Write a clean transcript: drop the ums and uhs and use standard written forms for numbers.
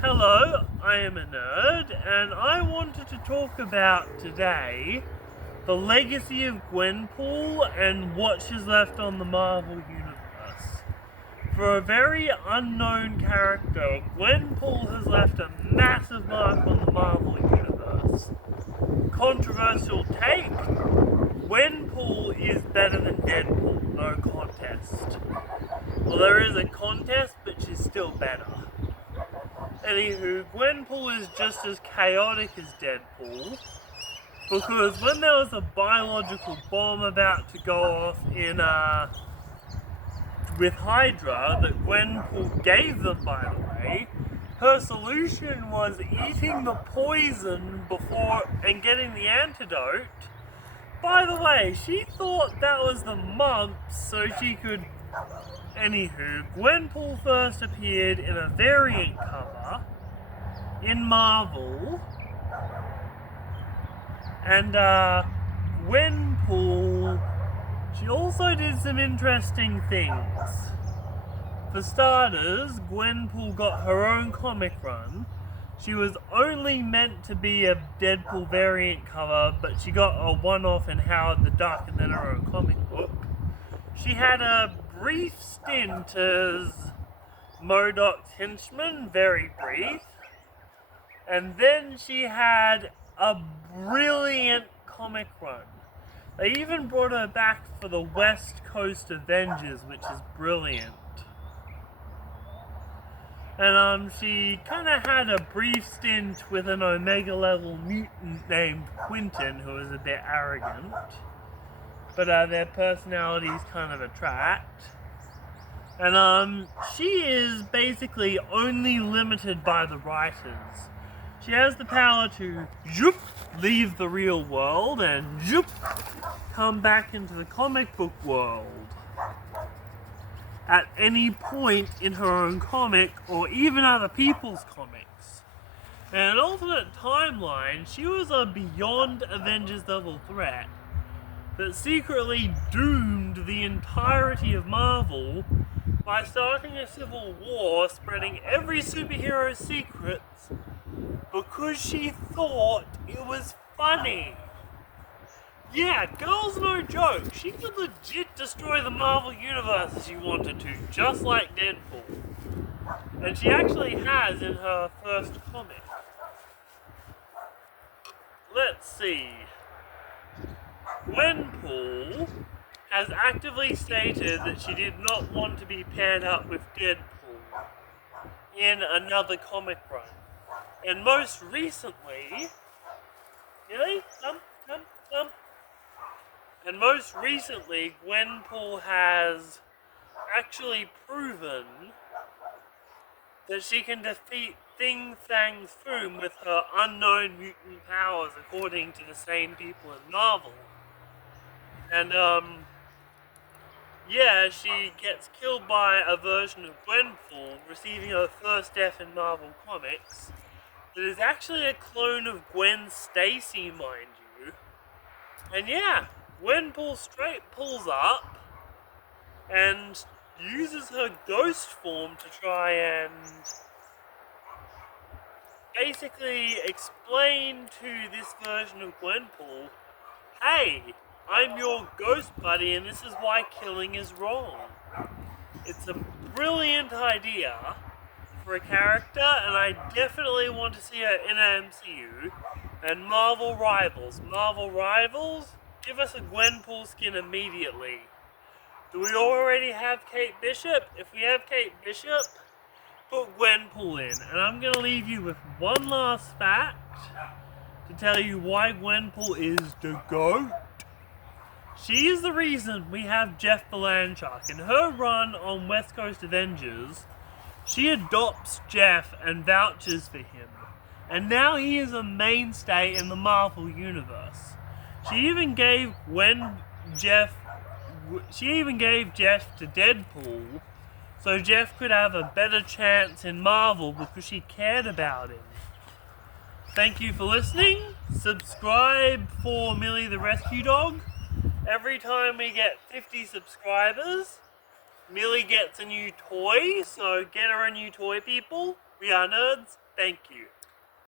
Hello, I am a nerd, and I wanted to talk about today the legacy of Gwenpool and what she's left on the Marvel Universe. For a very unknown character, Gwenpool has left a massive mark on the Marvel Universe. Controversial take, Gwenpool is better than Deadpool, no contest. Well, there is a contest, but she's still better. Anywho, Gwenpool is just as chaotic as Deadpool, because when there was a biological bomb about to go off in with Hydra that Gwenpool gave them, by the way, her solution was eating the poison before and getting the antidote. By the way, she thought that was the mumps so she could. Anywho, Gwenpool first appeared in a variant cover in Marvel, and Gwenpool, she also did some interesting things. For starters, Gwenpool got her own comic run. She was only meant to be a Deadpool variant cover, but she got a one-off in Howard the Duck and then her own comic book. She had a brief stint as MODOK's henchman, very brief. And then she had a brilliant comic run. They even brought her back for the West Coast Avengers, which is brilliant. And she kind of had a brief stint with an Omega level mutant named Quentin, who was a bit arrogant. But their personalities kind of attract. And she is basically only limited by the writers. She has the power to leave the real world and come back into the comic book world at any point in her own comic or even other people's comics. In an alternate timeline, she was a beyond Avengers level threat that secretly doomed the entirety of Marvel by starting a civil war, spreading every superhero's secrets because she thought it was funny. Yeah, girl's no joke. She could legit destroy the Marvel Universe if she wanted to, just like Deadpool. And she actually has in her first comic. Let's see. Gwenpool has actively stated that she did not want to be paired up with Deadpool in another comic run. And most recently, And most recently, Gwenpool has actually proven that she can defeat Thing Fang Foom with her unknown mutant powers, according to the same people in Marvel. And yeah, she gets killed by a version of Gwenpool, receiving her first death in Marvel Comics. That is actually a clone of Gwen Stacy, mind you. And yeah, Gwenpool straight pulls up and uses her ghost form to try and basically explain to this version of Gwenpool, hey, I'm your ghost buddy and this is why killing is wrong. It's a brilliant idea for a character, and I definitely want to see her in an MCU. And Marvel Rivals, give us a Gwenpool skin immediately. Do we already have Kate Bishop? If we have Kate Bishop, put Gwenpool in. And I'm going to leave you with one last fact to tell you why Gwenpool is the GOAT. She is the reason we have Jeff the Landshark. In her run on West Coast Avengers, she adopts Jeff and vouches for him. And now he is a mainstay in the Marvel Universe. She even gave Jeff to Deadpool so Jeff could have a better chance in Marvel because she cared about him. Thank you for listening. Subscribe for Millie the Rescue Dog. Every time we get 50 subscribers, Millie gets a new toy, so get her a new toy, people. We are nerds. Thank you.